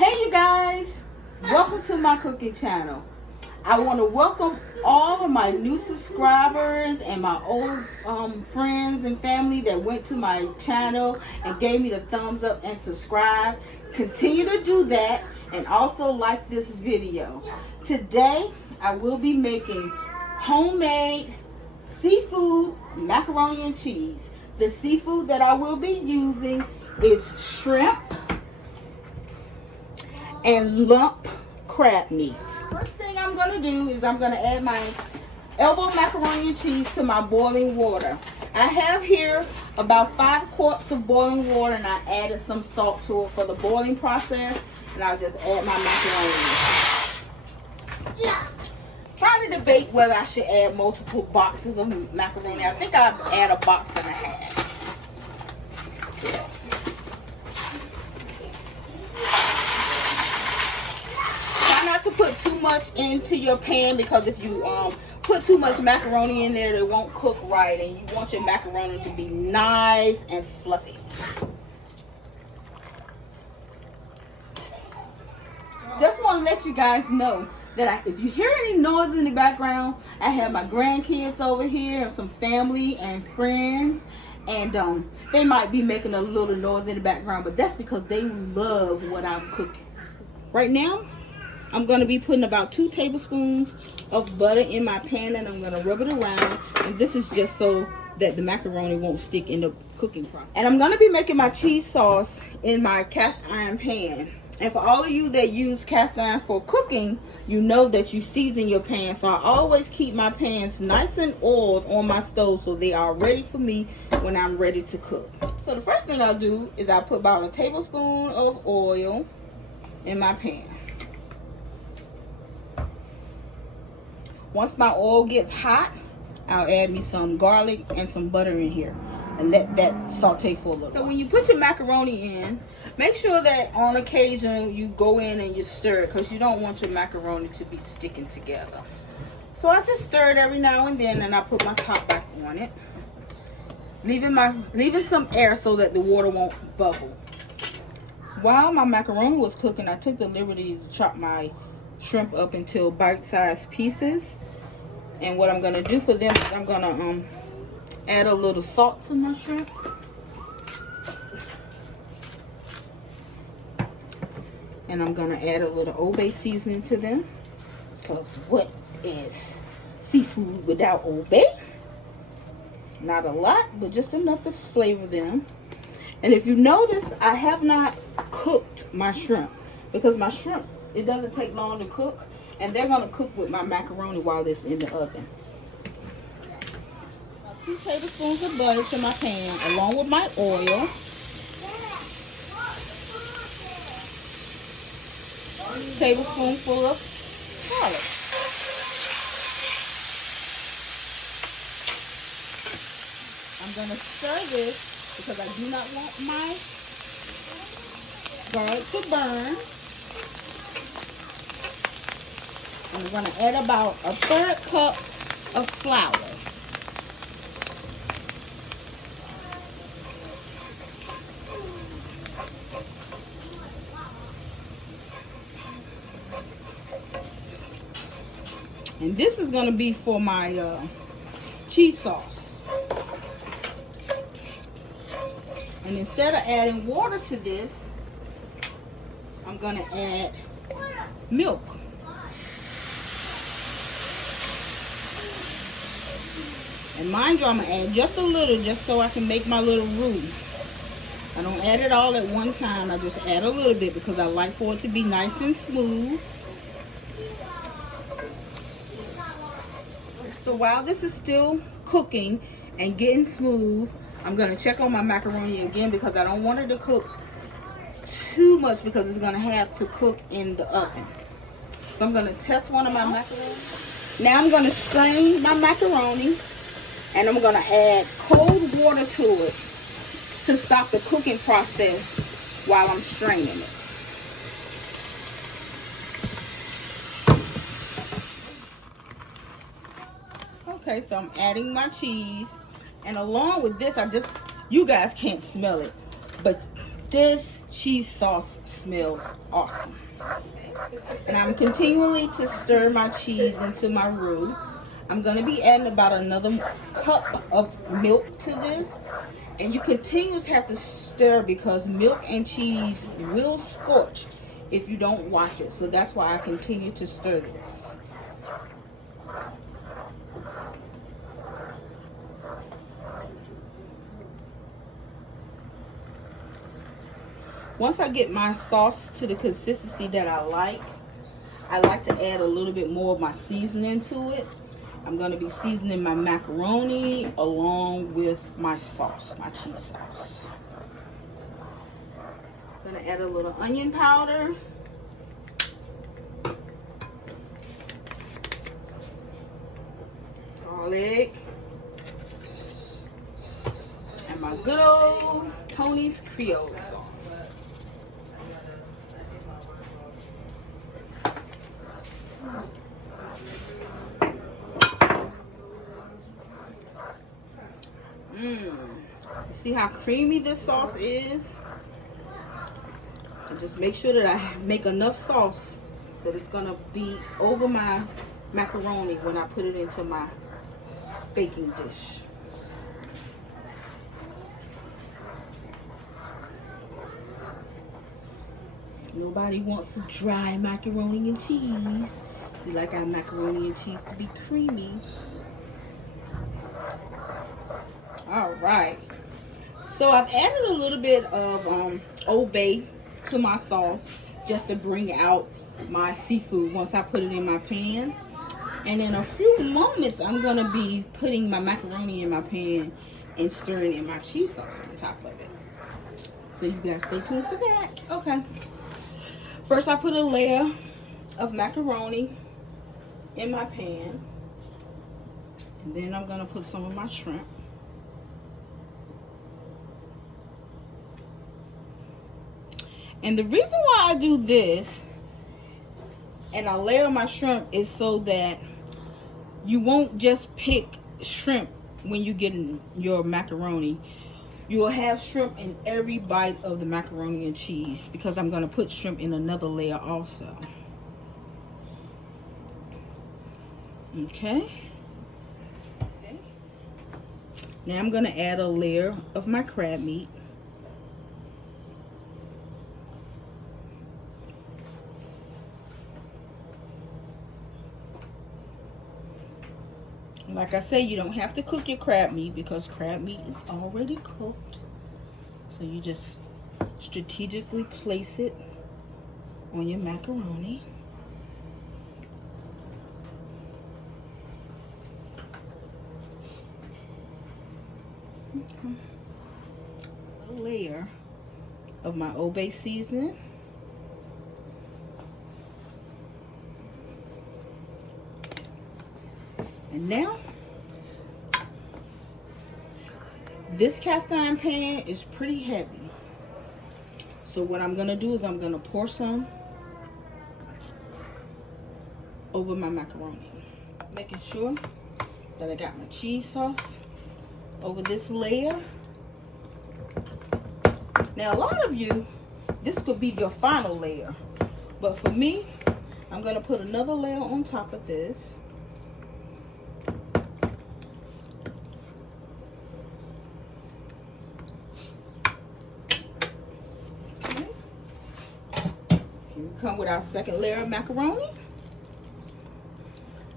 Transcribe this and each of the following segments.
Hey you guys, welcome to my cooking channel. I want to welcome all of my new subscribers and my old friends and family that went to my channel and gave me the thumbs up and subscribe. Continue to do that and also like this video. Today I will be making homemade seafood macaroni and cheese. The seafood that I will be using is shrimp and lump crab meat. First thing I'm going to do is I'm going to add my elbow macaroni and cheese to my boiling water. I have here about 5 quarts of boiling water, and I added some salt to it for the boiling process, and I'll just add my macaroni. Yeah. Trying to debate whether I should add multiple boxes of macaroni. I think I'll add a box and a half. Yeah. Not to put too much into your pan, because if you put too much macaroni in there, it won't cook right, and you want your macaroni to be nice and fluffy. Just want to let you guys know that if you hear any noise in the background, I have my grandkids over here and some family and friends, and they might be making a little noise in the background, but that's because they love what I'm cooking. Right now I'm going to be putting about 2 tablespoons of butter in my pan, and I'm going to rub it around. And this is just so that the macaroni won't stick in the cooking process. And I'm going to be making my cheese sauce in my cast iron pan. And for all of you that use cast iron for cooking, you know that you season your pan. So I always keep my pans nice and oiled on my stove so they are ready for me when I'm ready to cook. So the first thing I'll do is I'll put about a tablespoon of oil in my pan. Once my oil gets hot, I'll add me some garlic and some butter in here and let that saute for a little. So when you put your macaroni in, make sure that on occasion you go in and you stir it, because you don't want your macaroni to be sticking together. So I just stir it every now and then, and I put my top back on it, leaving some air so that the water won't bubble. While my macaroni was cooking, I took the liberty to chop my shrimp up into bite-sized pieces. And what I'm going to do for them is I'm going to add a little salt to my shrimp. And I'm going to add a little Old Bay seasoning to them, because what is seafood without Old Bay? Not a lot, but just enough to flavor them. And if you notice, I have not cooked my shrimp, because my shrimp, it doesn't take long to cook, and they're going to cook with my macaroni while it's in the oven. 2 tablespoons of butter to my pan, along with my oil. 1 tablespoonful of garlic. I'm going to stir this because I do not want my garlic to burn. And we're going to add about a 1/3 cup of flour. And this is going to be for my cheese sauce. And instead of adding water to this, I'm going to add milk. And mind you, I'm going to add just a little, just so I can make my little roux. I don't add it all at one time. I just add a little bit because I like for it to be nice and smooth. So while this is still cooking and getting smooth, I'm going to check on my macaroni again, because I don't want it to cook too much, because it's going to have to cook in the oven. So I'm going to test one of my macaroni. Now I'm going to strain my macaroni. And I'm going to add cold water to it to stop the cooking process while I'm straining it. Okay, so I'm adding my cheese. And along with this, you guys can't smell it, but This cheese sauce smells awesome. And I'm continually to stir my cheese into my roux. I'm going to be adding about another cup of milk to this. And you continuously have to stir because milk and cheese will scorch if you don't watch it. So that's why I continue to stir this. Once I get my sauce to the consistency that I like to add a little bit more of my seasoning to it. I'm going to be seasoning my macaroni along with my sauce, my cheese sauce. I'm going to add a little onion powder. Garlic. And my good old Tony's Creole sauce. See how creamy this sauce is? And just make sure that I make enough sauce that it's gonna be over my macaroni when I put it into my baking dish. Nobody wants a dry macaroni and cheese. We like our macaroni and cheese to be creamy. All right. So I've added a little bit of Old Bay to my sauce just to bring out my seafood once I put it in my pan. And in a few moments, I'm going to be putting my macaroni in my pan and stirring in my cheese sauce on top of it. So you guys stay tuned for that. Okay. First, I put a layer of macaroni in my pan. And then I'm going to put some of my shrimp. And the reason why I do this and I layer my shrimp is so that you won't just pick shrimp when you get in your macaroni. You will have shrimp in every bite of the macaroni and cheese because I'm going to put shrimp in another layer also. Okay. Now I'm going to add a layer of my crab meat. Like I say, you don't have to cook your crab meat because crab meat is already cooked. So you just strategically place it on your macaroni. A layer of my Old Bay seasoning. And now, this cast iron pan is pretty heavy. So what I'm going to do is I'm going to pour some over my macaroni. Making sure that I got my cheese sauce over this layer. Now a lot of you, this could be your final layer. But for me, I'm going to put another layer on top of this. Come with our second layer of macaroni.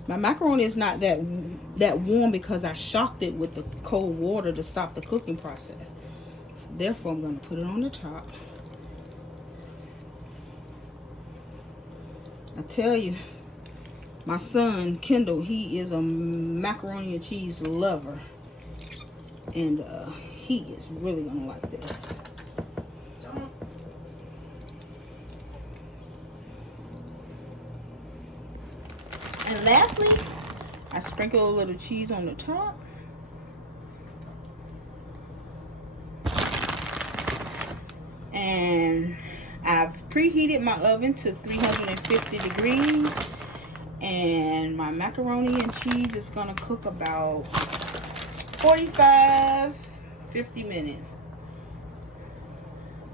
My macaroni is not that warm because I shocked it with the cold water to stop the cooking process. So therefore, I'm going to put it on the top. I tell you, my son Kendall, he is a macaroni and cheese lover, and he is really going to like this. And lastly, I sprinkle a little cheese on the top. And I've preheated my oven to 350 degrees. And my macaroni and cheese is going to cook about 45-50 minutes.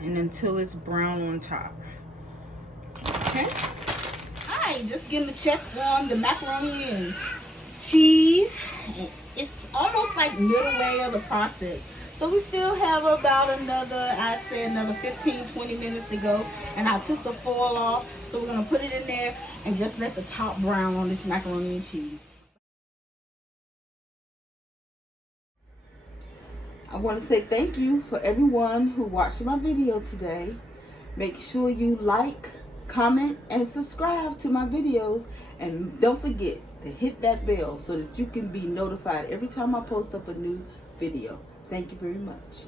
and until it's brown on top. Okay. Alright, just getting to check on the macaroni and cheese. It's almost like middle way of the process. So we still have about another, I'd say another 15-20 minutes to go. And I took the foil off. So we're going to put it in there and just let the top brown on this macaroni and cheese. I want to say thank you for everyone who watched my video today. Make sure you like, comment, and subscribe to my videos. And don't forget to hit that bell so that you can be notified every time I post up a new video. Thank you very much.